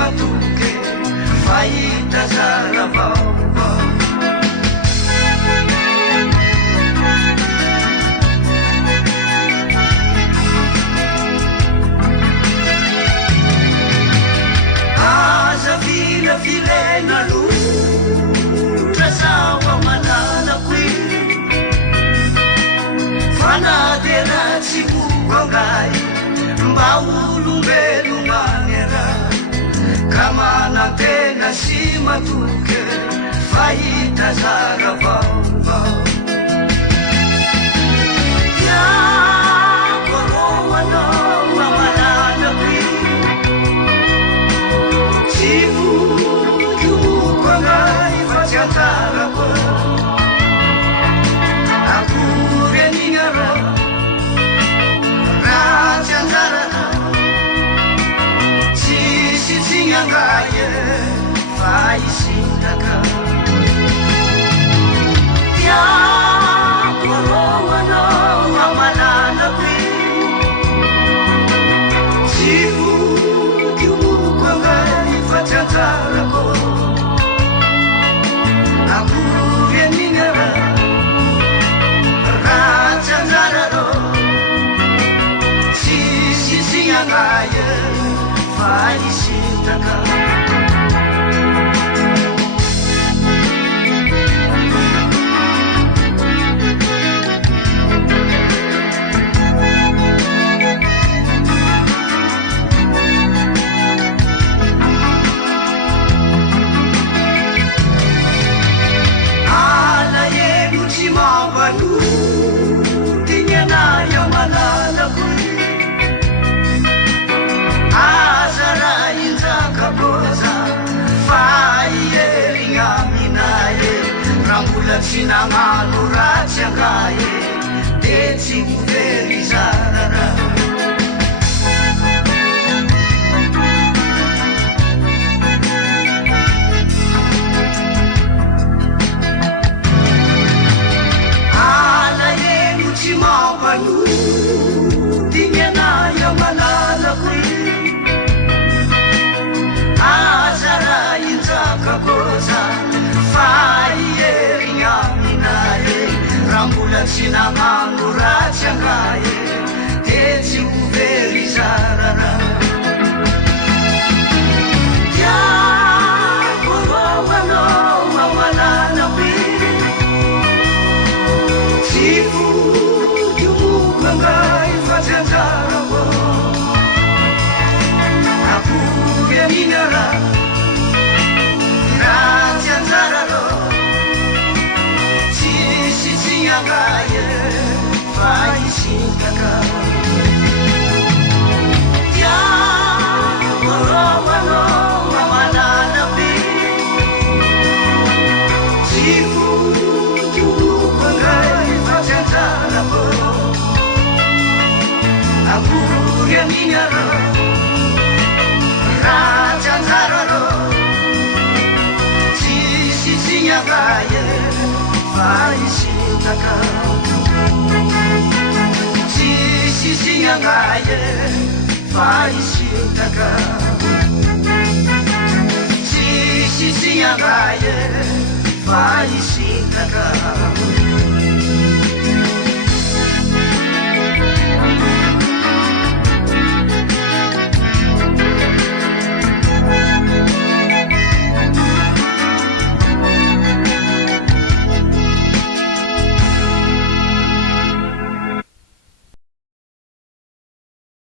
matoke fahita zara vaovao aza vilafilena lotra zawa malalako fanadera tsy moangay mba olombelo manera ka manantena sy matoke fahita zara vaovao tiakoroanao mamalalaky tsy vokomokoangay fa tsy antarako akory anignara ratsy anjarana tsisy tsignangay fa isitaka tiakoroanao mamalalaky tsy vokomokoangay fa tsy anjarako akory anignara ratsy anjarano tsisy tsignangay fa isitaka ala eno tsy mambano tignanayo malalako azara injakakoza fa ierigna minaye raha mbola tsy nagnano ratsy angaye de tsy hovery zarara ala eno tsy mampano tignanayo malalako azara injakakoza fa ierigna minaye raha mbola tsy nagnano ratsy angaye de tsy hovery zarara tiakoroanao mamalalaky tsy vokomokoangay fa tsy anjarako akory anignara ratsy anjarano tsisy tsignangay fa isitaka tiakoroanao mamalalaky tsy vokomokoangay fa tsy anjarako akory anignara ratsy anjarano tsisy tsignangay fa isitaka tsisy tsignangay fa isitaka tsisy tsignangay fa isitaka